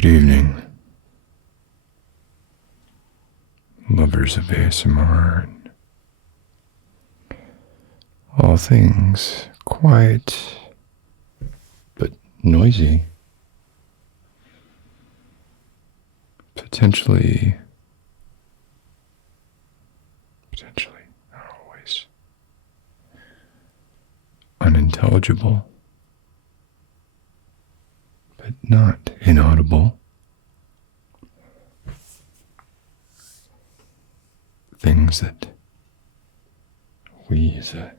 Good evening, lovers of ASMR and all things quiet but noisy, potentially, not always, unintelligible, but not inaudible. Things that we as a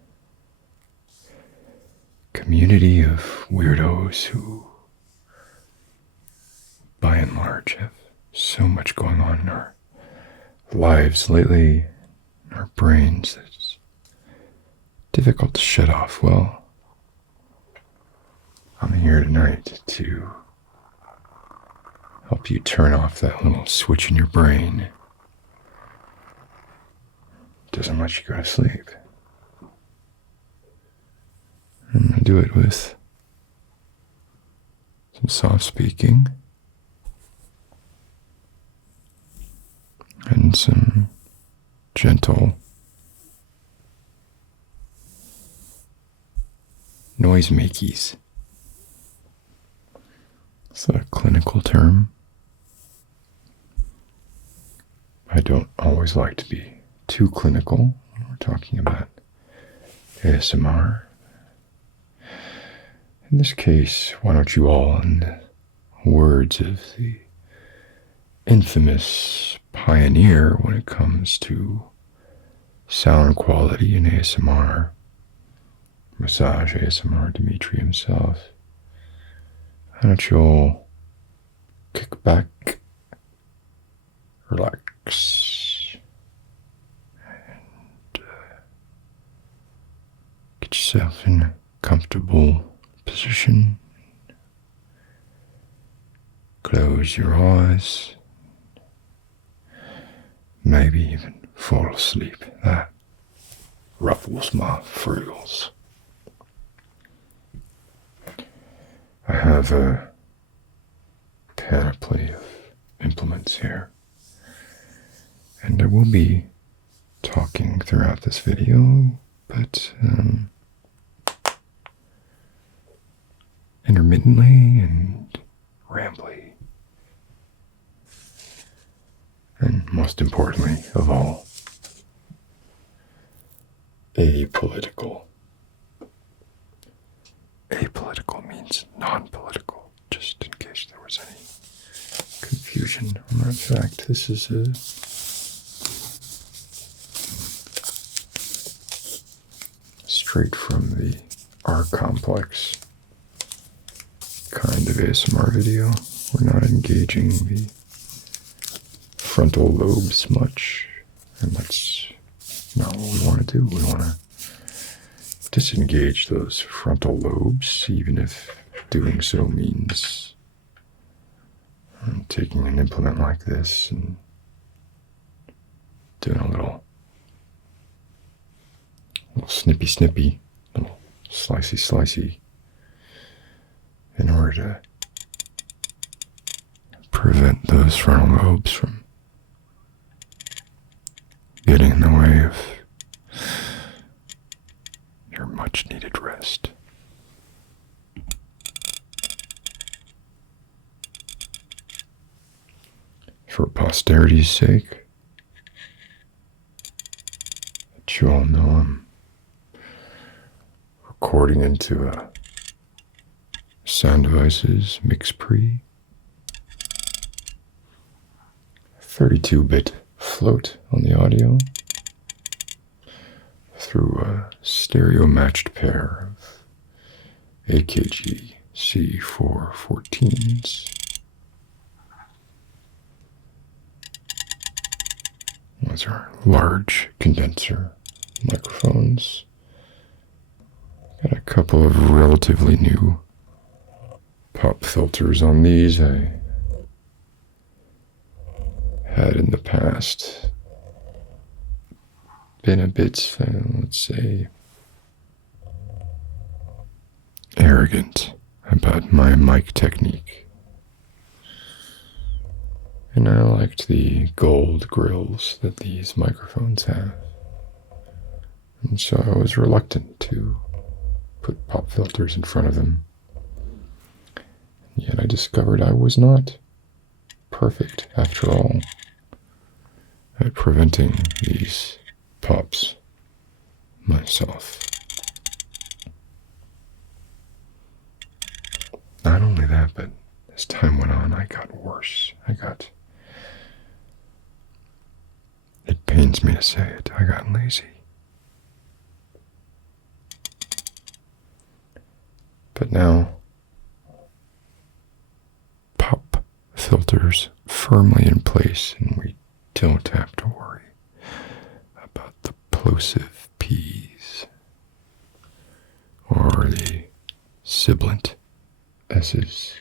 community of weirdos who, by and large, have so much going on in our lives lately, in our brains, that it's difficult to shut off. Well, I'm here tonight to help you turn off that little switch in your brain. Doesn't let you go to sleep. I'm going to do it with some soft speaking and some gentle noisemakies. Is that a clinical term? I don't always like to be too clinical when we're talking about ASMR. In this case, why don't you all, in the words of the infamous pioneer when it comes to sound quality in ASMR, massage ASMR, Dimitri himself, why don't you all kick back, relax, and get yourself in a comfortable position. Close your eyes. Maybe even fall asleep. That ruffles my frills. I have a panoply of implements here, and I will be talking throughout this video, but intermittently and rambly. And most importantly of all, apolitical. Apolitical means non-political, just in case there was any confusion on that fact. This is a straight from the R complex kind of ASMR video. We're not engaging the frontal lobes much, and that's not what we want to do. We want to disengage those frontal lobes, even if doing so means taking an implement like this and doing a little snippy, little slicey, in order to prevent those frontal lobes from getting in the way of your much needed rest. For posterity's sake, that you all know I'm recording into a Sound Devices Mix Pre 32-bit float on the audio through a stereo matched pair of AKG C414s. Those are large condenser microphones. Got a couple of relatively new pop filters on these. I had in the past been a bit, let's say, arrogant about my mic technique. And I liked the gold grills that these microphones have. And so I was reluctant to put pop filters in front of them. And yet I discovered I was not perfect, after all, at preventing these pops myself. Not only that, but as time went on, I got worse. It pains me to say it, I got lazy. But now, pop filters firmly in place, and we don't have to worry about the plosive P's or the sibilant S's.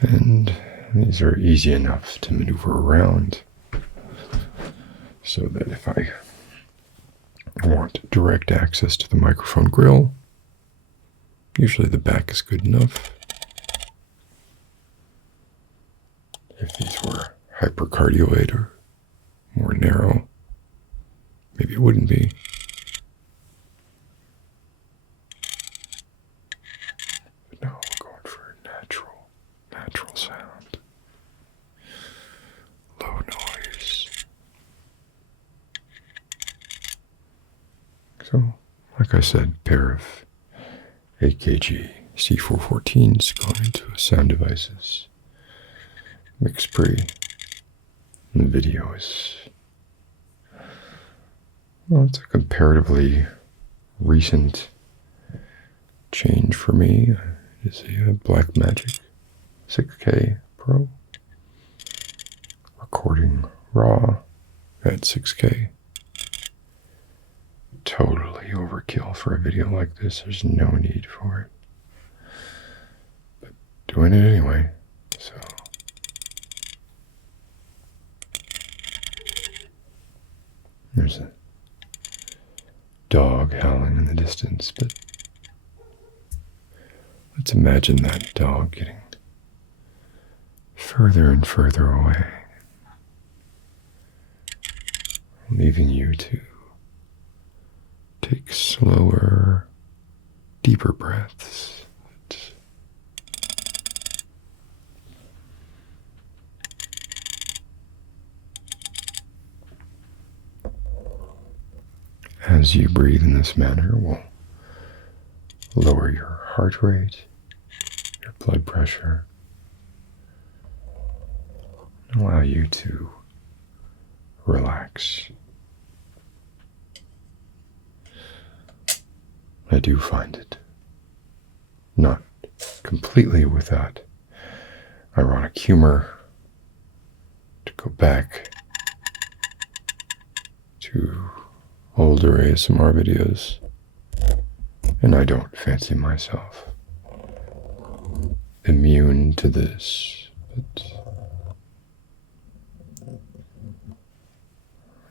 And these are easy enough to maneuver around so that if I want direct access to the microphone grill, usually the back is good enough. If these were hypercardioid or more narrow, maybe it wouldn't be. But no, we're going for a natural sound. Low noise. So, like I said, pair of AKG C414s going into sound devices. Mix pre. And the video is, well, it's a comparatively recent change for me. It is a Blackmagic 6K Pro. Recording raw at 6K. Totally overkill for a video like this. There's no need for it. But doing it anyway, so. There's a dog howling in the distance, but let's imagine that dog getting further and further away, leaving you to take slower, deeper breaths. As you breathe in this manner, will lower your heart rate, your blood pressure, and allow you to relax. I do find it not completely without ironic humor to go back to older ASMR videos, and I don't fancy myself immune to this, but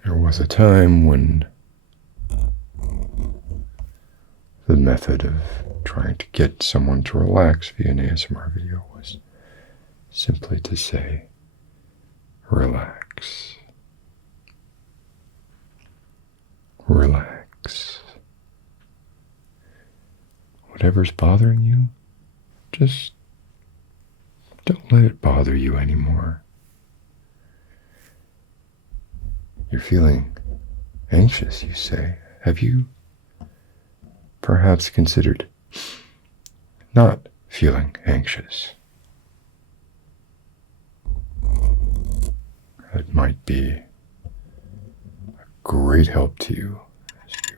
there was a time when the method of trying to get someone to relax via an ASMR video was simply to say, relax. Relax. Whatever's bothering you, just don't let it bother you anymore. You're feeling anxious, you say. Have you perhaps considered not feeling anxious? That might be a great help to you as you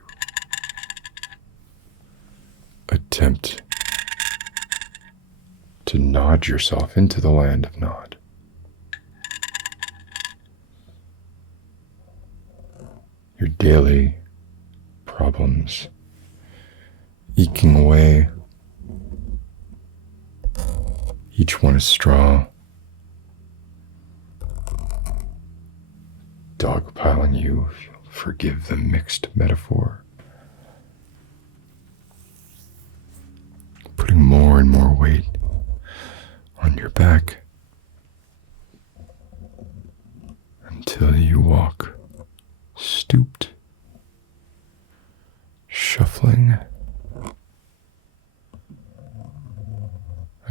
attempt to nod yourself into the land of nod. Your daily problems eking away, each one a straw, dogpiling you, if you'll forgive the mixed metaphor, putting more and more weight on your back,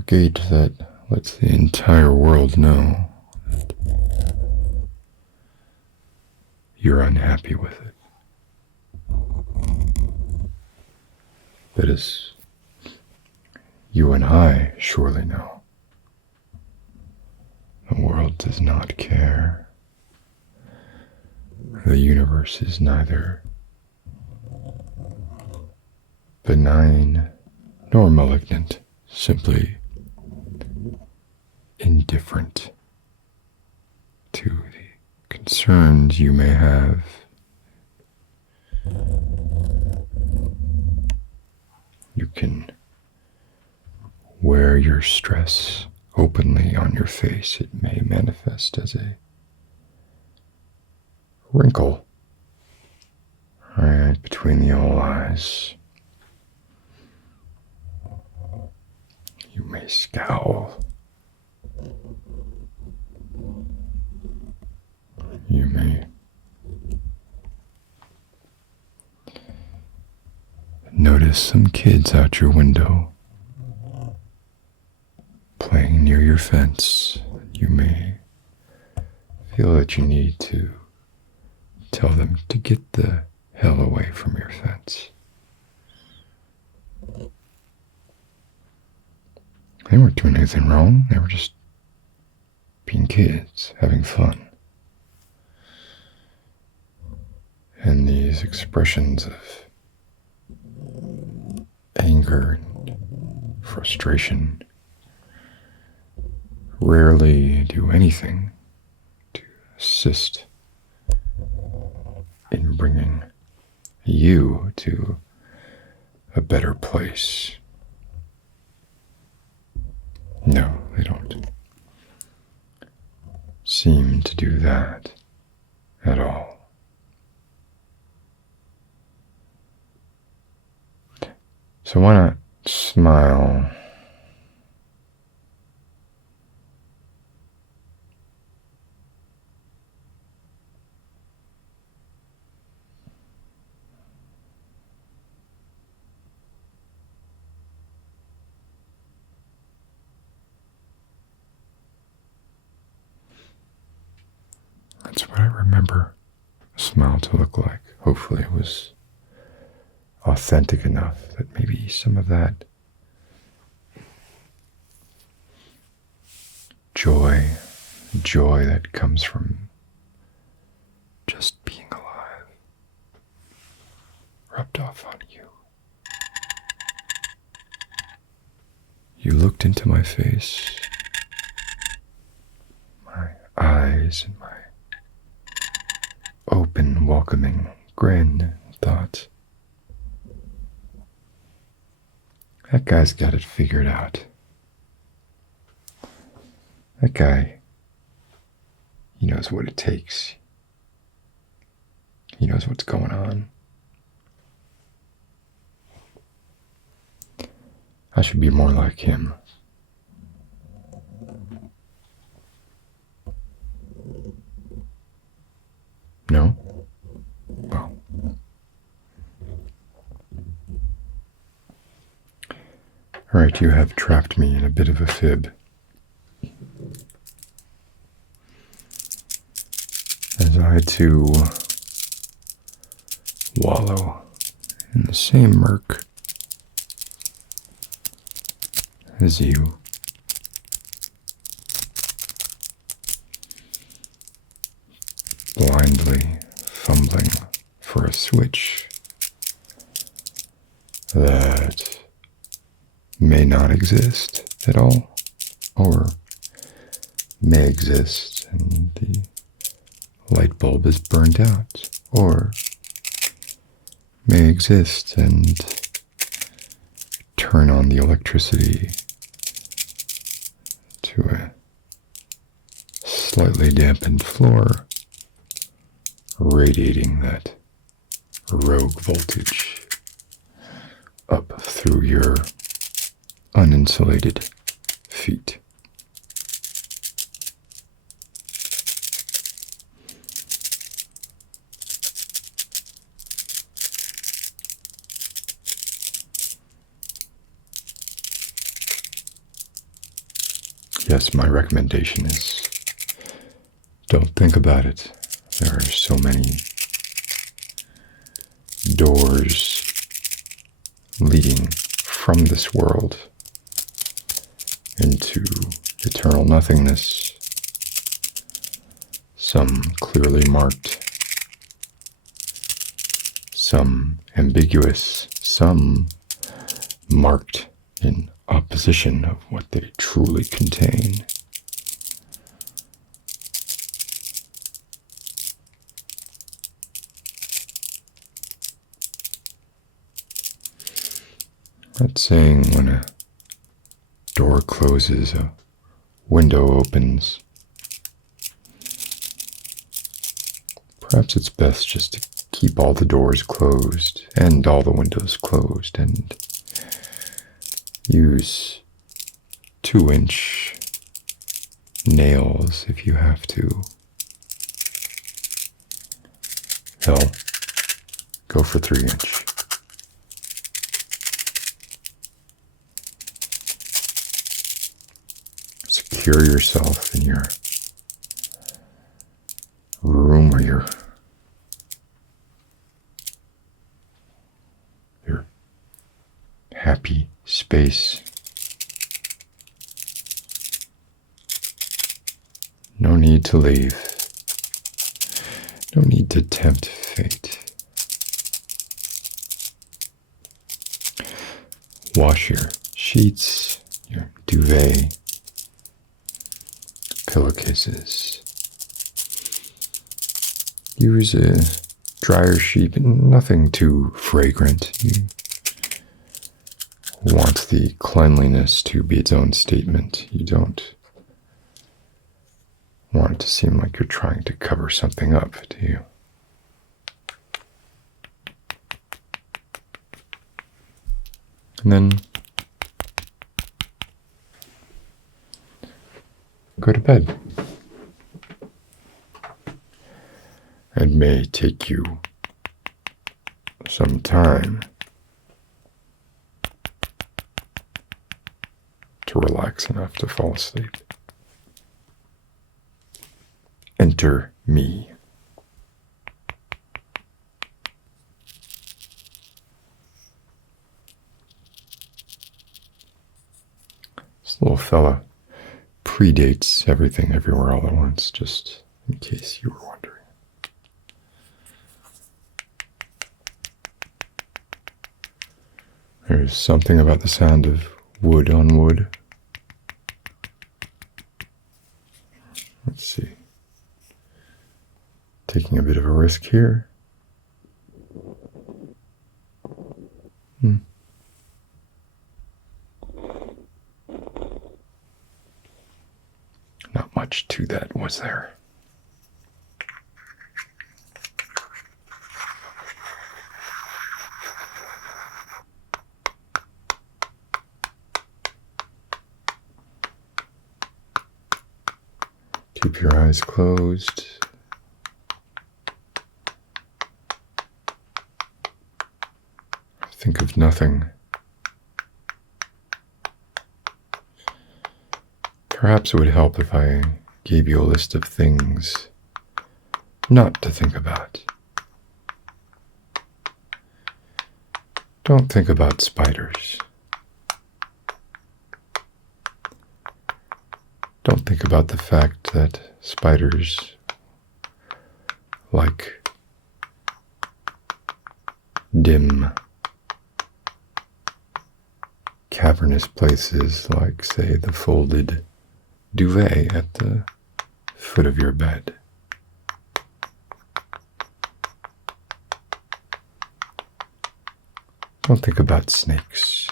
gate that lets the entire world know you're unhappy with it. But as you and I surely know, the world does not care. The universe is neither benign nor malignant, simply indifferent to the concerns you may have. You can wear your stress openly on your face. It may manifest as a wrinkle right between the old eyes. You may scowl. You may notice some kids out your window playing near your fence. You may feel that you need to tell them to get the hell away from your fence. They weren't doing anything wrong. They were just being kids, having fun. And these expressions of anger and frustration rarely do anything to assist in bringing you to a better place. No, they don't seem to do that at all. So why not smile? That's what I remember a smile to look like. Hopefully it was authentic enough that maybe some of that joy that comes from just being alive, rubbed off on you. You looked into my face, my eyes, and my open, welcoming grin, and thought, that guy's got it figured out. That guy, he knows what it takes. He knows what's going on. I should be more like him. No? Well. All right, you have trapped me in a bit of a fib. As I too wallow in the same murk as you. Blindly fumbling for a switch that may not exist at all, or may exist and the light bulb is burned out, or may exist and turn on the electricity to a slightly dampened floor, radiating that rogue voltage up through your uninsulated feet. yes, my recommendation is don't think about it. There are so many doors leading from this world into eternal nothingness, some clearly marked, some ambiguous, some marked in opposition of what they truly contain. That saying, when a door closes, a window opens. Perhaps it's best just to keep all the doors closed and all the windows closed and use 2-inch nails if you have to. Hell, go for 3-inch. Secure yourself in your room or your happy space. No need to leave. No need to tempt fate. Wash your sheets, your duvet, pillowcases. Use a dryer sheet, nothing too fragrant. You want the cleanliness to be its own statement. You don't want it to seem like you're trying to cover something up, do you? And then go to bed. It may take you some time to relax enough to fall asleep. Enter me. This little fella predates Everything Everywhere All at Once, just in case you were wondering. There's something about the sound of wood on wood. Let's see. Taking a bit of a risk here. Not much to that, was there? Keep your eyes closed. Think of nothing. Perhaps it would help if I gave you a list of things not to think about. Don't think about spiders. Don't think about the fact that spiders like dim, cavernous places like, say, the folded duvet at the foot of your bed. Don't think about snakes.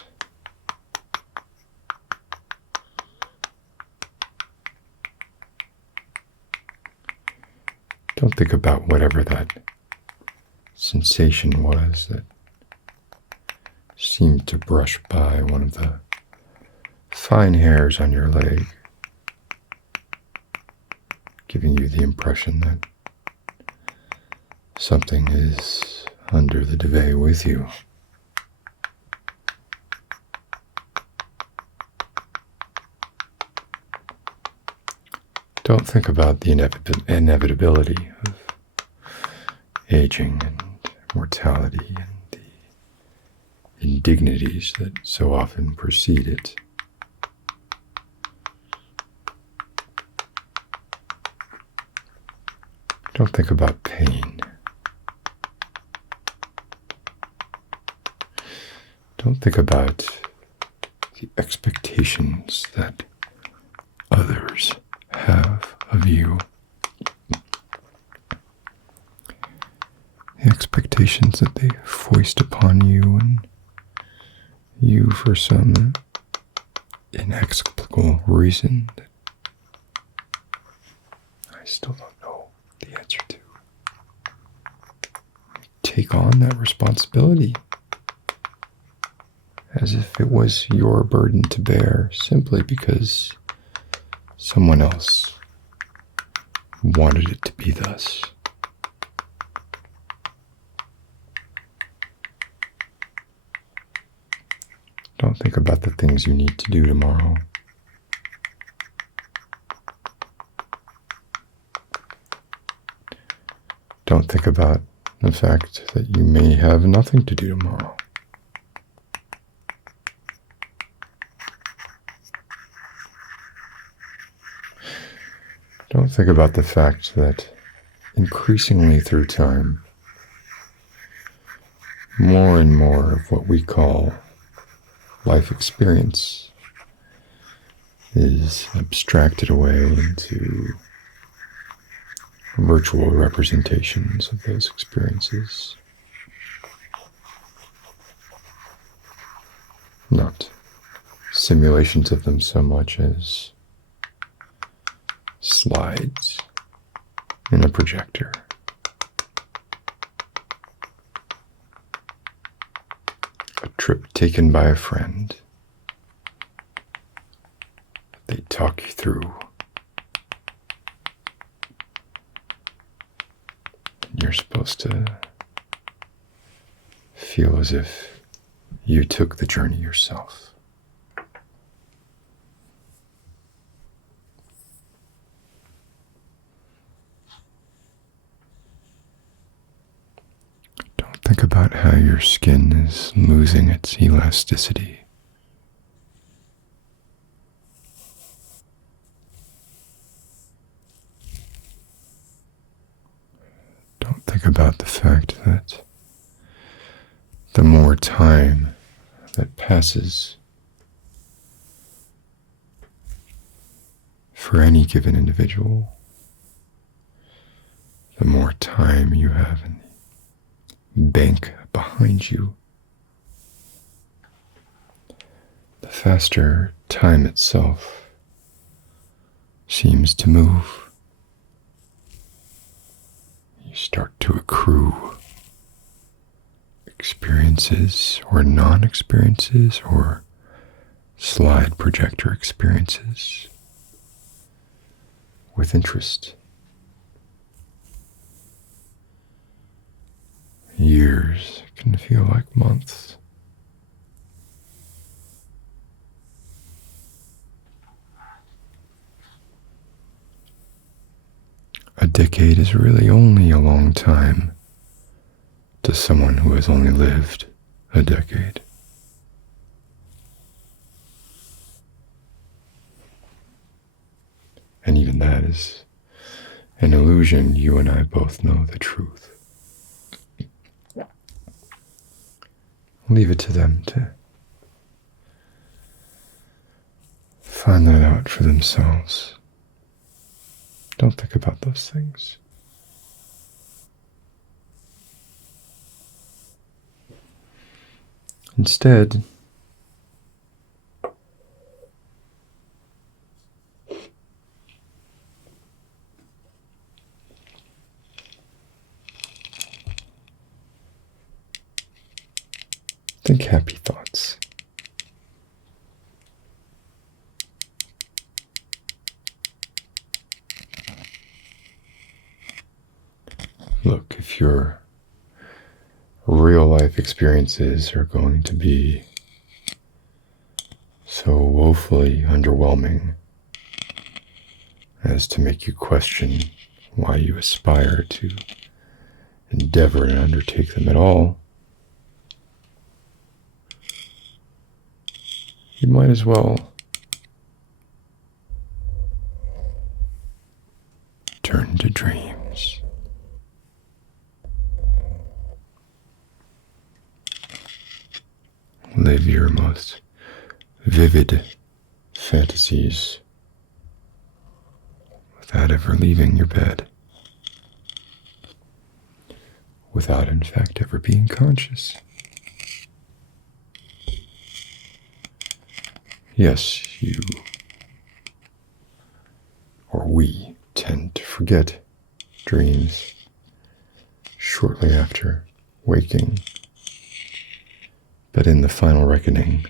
Don't think about whatever that sensation was that seemed to brush by one of the fine hairs on your leg, giving you the impression that something is under the duvet with you. Don't think about the inevitability of aging and mortality and the indignities that so often precede it. Don't think about pain. Don't think about the expectations that others have of you. The expectations that they foist upon you, and you, for some inexplicable reason that I still don't know the answer to, take on that responsibility as if it was your burden to bear, simply because someone else wanted it to be thus. Don't think about the things you need to do tomorrow. Don't think about the fact that you may have nothing to do tomorrow. Don't think about the fact that increasingly through time, more and more of what we call life experience is abstracted away into virtual representations of those experiences. Not simulations of them so much as slides in a projector. A trip taken by a friend. They talk you through. And you're supposed to feel as if you took the journey yourself. Think about how your skin is losing its elasticity. Don't think about the fact that the more time that passes for any given individual, the more time you have in the bank behind you, the faster time itself seems to move. You start to accrue experiences or non-experiences or slide projector experiences with interest. Years can feel like months. A decade is really only a long time to someone who has only lived a decade. And even that is an illusion. You and I both know the truth. Leave it to them to find that out for themselves. Don't think about those things. Instead, think happy thoughts. Look, if your real life experiences are going to be so woefully underwhelming as to make you question why you aspire to endeavor and undertake them at all, you might as well turn to dreams. Live your most vivid fantasies without ever leaving your bed, without in fact ever being conscious. Yes, you or we tend to forget dreams shortly after waking, but in the final reckoning,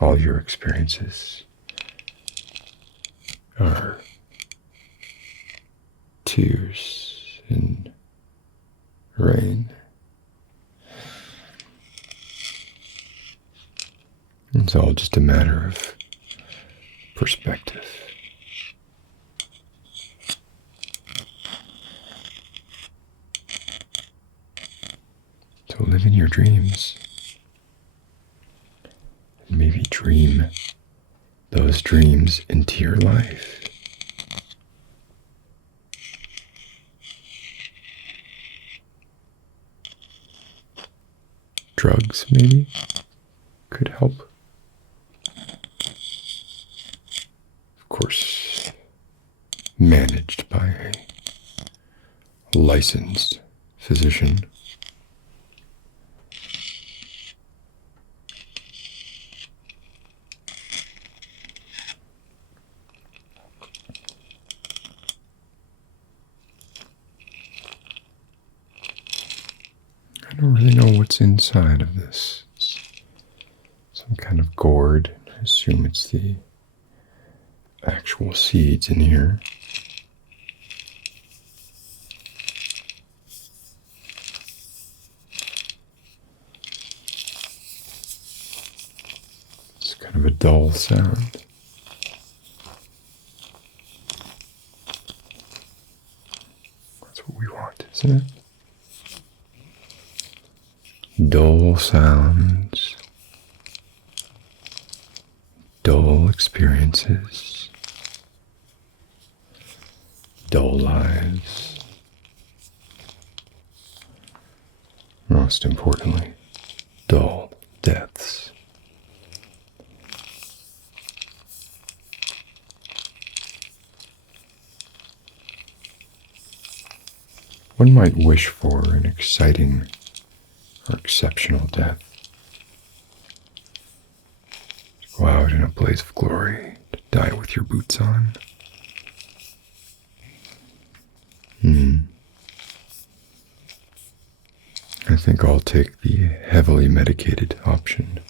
all your experiences are tears in rain. It's all just a matter of perspective. So live in your dreams. And maybe dream those dreams into your life. Drugs, maybe, could help. Of course, managed by a licensed physician. I don't really know what's inside of this. It's some kind of gourd. I assume it's the actual seeds in here. It's kind of a dull sound. That's what we want, isn't it? Dull sounds, dull experiences, dull lives. Most importantly, dull deaths. One might wish for an exciting or exceptional death. To go out in a blaze of glory, to die with your boots on. I think I'll take the heavily medicated option.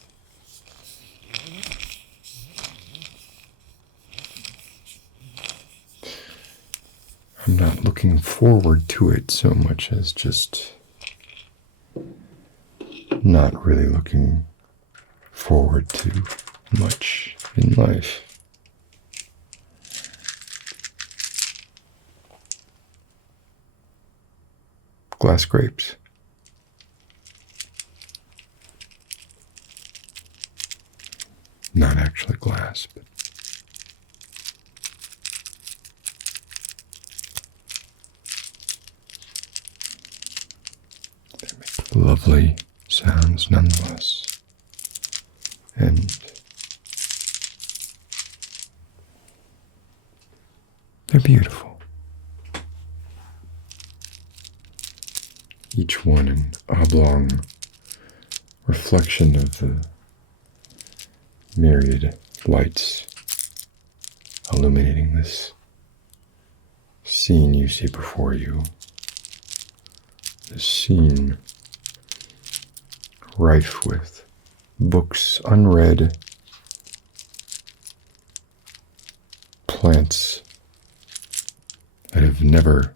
I'm not looking forward to it so much as just not really looking forward to much in life. Glass grapes. Not actually glass, but they make lovely sounds nonetheless. And they're beautiful. Each one an oblong reflection of the myriad lights illuminating this scene you see before you. This scene rife with books unread, plants that have never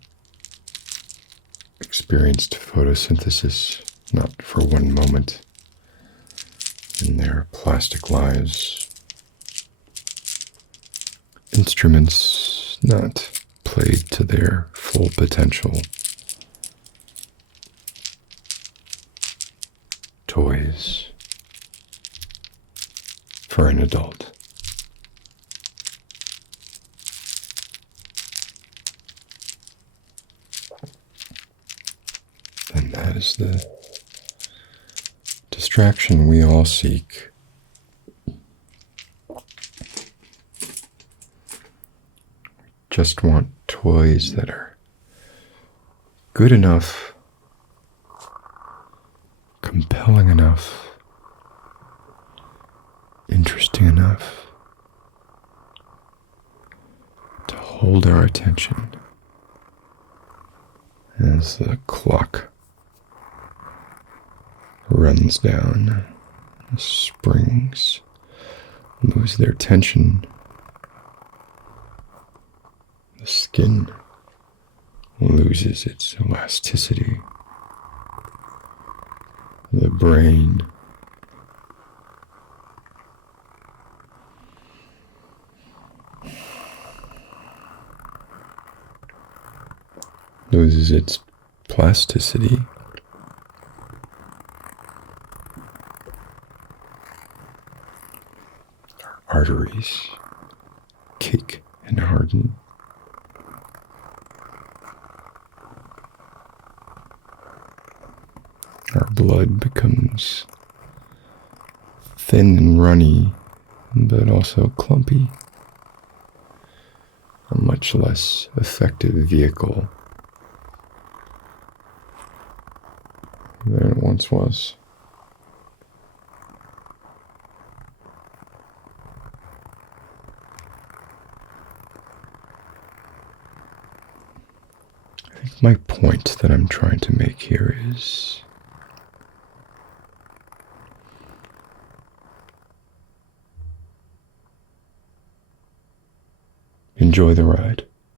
experienced photosynthesis, not for one moment in their plastic lives, instruments not played to their full potential. Toys for an adult. And that is the distraction we all seek. Just want toys that are good enough, compelling enough, interesting enough to hold our attention as the clock runs down. The springs lose their tension. The skin loses its elasticity. The brain loses its plasticity. Our arteries kick and harden. Our blood becomes thin and runny, but also clumpy. A much less effective vehicle than it once was. I think my point that I'm trying to make here is enjoy the ride.